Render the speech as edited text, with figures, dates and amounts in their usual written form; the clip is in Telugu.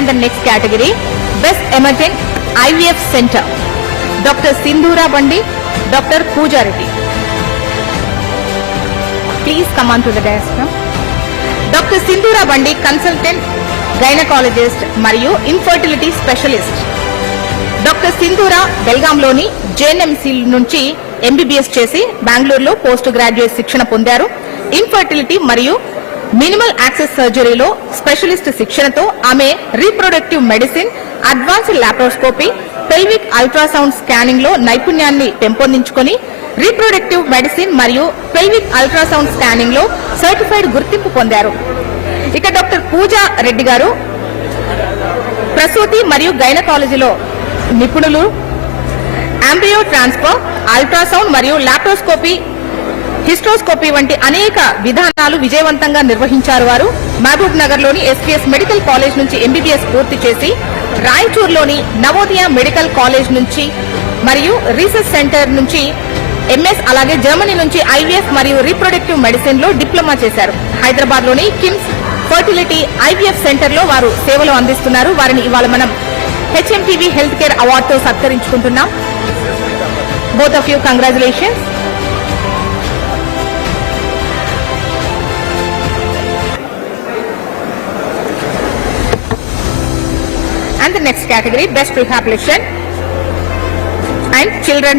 And the next category, Best Emerging IVF Center, Dr. Sindhura Bandi, Dr. Pooja Reddy. Please come on to the desk now. Dr. Sindhura Bandi, Consultant Gynecologist మరియు Infertility Specialist. డాక్టర్ సింధూరా బెల్గాంలోని జేఎన్ఎంసీ నుంచి ఎంబీబీఎస్ చేసి బెంగళూరులో పోస్ట్ గ్రాడ్యుయేట్ శిక్షణ పొందారు. ఇన్ఫర్టిలిటీ మరియు మినిమల్ యాక్సెస్ సర్జరీలో స్పెషలిస్ట్ శిక్షణతో ఆమె reproductive medicine, advanced laparoscopy, pelvic ultrasound scanning లో నైపుణ్యాన్ని పెంపొందించుకొని రీప్రొడక్టివ్ మెడిసిన్ మరియు పెల్విక్ అల్ట్రాసౌండ్ స్కానింగ్ లో సర్టిఫైడ్ గుర్తింపు పొందారు. ఇక డాక్టర్ పూజా రెడ్డి గారు ప్రసూతి మరియు గైనకాలజీలో నిపుణులు. ఎంబ్రియో ట్రాన్స్ఫర్, అల్ట్రాసౌండ్ మరియు లాప్రోస్కోపీ, హిస్ట్రోస్కోపీ వంటి అనేక విధానాలు విజయవంతంగా నిర్వహించారు. వారు మహబూబ్ నగర్ లోని ఎస్పీఎస్ మెడికల్ కాలేజ్ నుంచి ఎంబీబీఎస్ పూర్తి చేసి రాయచూర్లోని నవోదయ మెడికల్ కాలేజ్ నుంచి మరియు రీసెర్చ్ సెంటర్ నుంచి ఎంఎస్, అలాగే జర్మనీ నుంచి ఐవీఎఫ్ మరియు రీప్రొడక్టివ్ మెడిసిన్ లో డిప్లొమా చేశారు. హైదరాబాద్ లోని కిమ్స్ ఫర్టిలిటీ ఐవీఎఫ్ సెంటర్ లో వారు సేవలు అందిస్తున్నారు. వారిని ఇవాళ మనం హెచ్ఎంటీవీ హెల్త్ కేర్ అవార్డ్ తో సత్కరించుకుంటున్నాం. Both of you congratulations. And the next category, Best Rehabilitation and Children